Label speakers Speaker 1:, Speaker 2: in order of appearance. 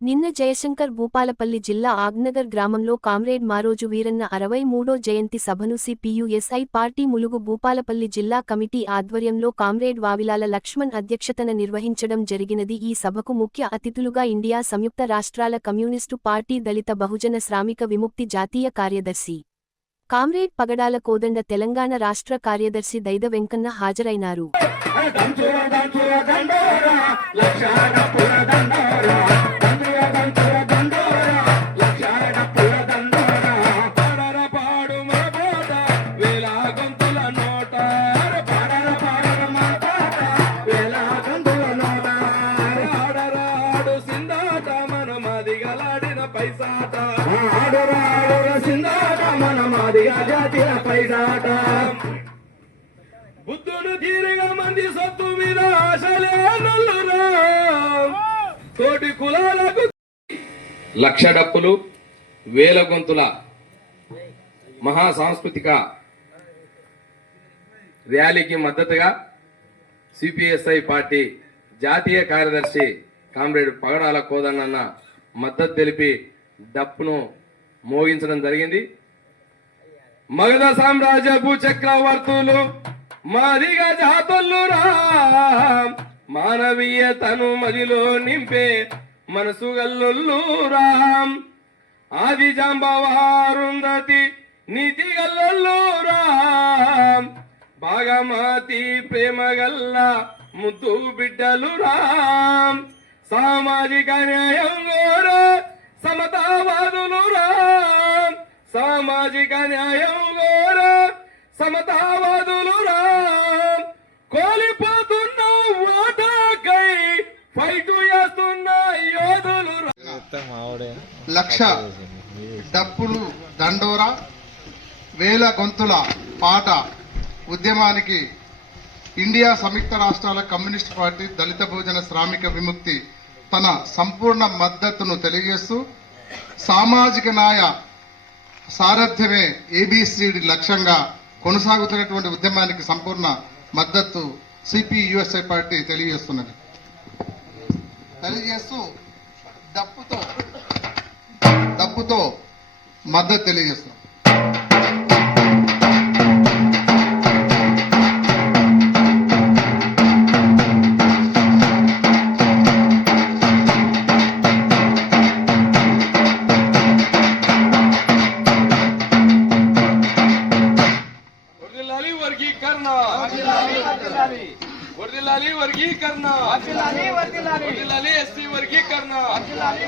Speaker 1: నిన్న జయశంకర్ భూపాలపల్లి జిల్లా ఆగ్నగర్ గ్రామంలో కామ్రేడ్ మారోజు వీరన్న అరవై మూడో జయంతి సభను సిపియుఎస్ఐ పార్టీ ములుగు భూపాలపల్లి జిల్లా కమిటీ ఆధ్వర్యంలో కామ్రేడ్ వావిలాల లక్ష్మణ్ అధ్యక్షతన నిర్వహించడం జరిగినది. ఈ సభకు ముఖ్య అతిథులుగా ఇండియా సంయుక్త రాష్ట్రాల కమ్యూనిస్టు పార్టీ దళిత బహుజన శ్రామిక విముక్తి జాతీయ కార్యదర్శి కామ్రేడ్ పగడాల కోదండ తెలంగాణ రాష్ట్ర కార్యదర్శి దైద వెంకన్న హాజరైనారు.
Speaker 2: పైసాట. సిందాట పైసాట బుద్ధుడు తీరిగా మంది సత్తు మీద ఆశలే నల్లురా. తోటి కులాలకు లక్ష డప్పులు వేల గొంతుల మహా సాంస్కృతిక ర్యాలీకి మద్దతుగా సిపిఎస్ఐ పార్టీ జాతీయ కార్యదర్శి కామ్రేడ్ పగడాల కోదన్న మద్దతు తెలిపి డప్పును మోగించడం జరిగింది. మగధ సామ్రాజ్యపు చక్రవర్తులు మాదిగ జాతులు రా మానవీయతను మదిలో నింపే మనసు గల్లుల్లు రామ్. ఆది జాంబవారుందతి నీతి గల్లుల్లు రామ్. బాగమాతి ప్రేమ గల్లా ముద్దు బిడ్డలు రామ్. సామాజిక న్యాయం గోరా సమతావాదులు రామ్ సామాజిక న్యాయం గోరా సమతావాదులు రామ్ కోలిపోతున్న ఓటాకై ఫైట్ చేస్తున్న యోధులు
Speaker 3: లక్ష డప్పులు దండోరా వేల గొంతుల పాట ఉద్యమానికి ఇండియా సంయుక్త రాష్ట్రాల కమ్యూనిస్ట్ పార్టీ దళిత భోజన శ్రామిక విముక్తి తన సంపూర్ణ మద్దతును తెలియజేస్తూ సామాజిక న్యాయ సారథ్యమే ఏబిసిడి లక్ష్యంగా కొనసాగుతున్నటువంటి ఉద్యమానికి సంపూర్ణ మద్దతు సిపియుఎస్ఐ పార్టీ తెలియజేస్తున్నది. తెలియజేస్తూ డప్పుతో డప్పుతో మద్దతు తెలియజేస్తాం
Speaker 2: वर्गीकरण. वर्गीकरण. एससी वर्गीकरण.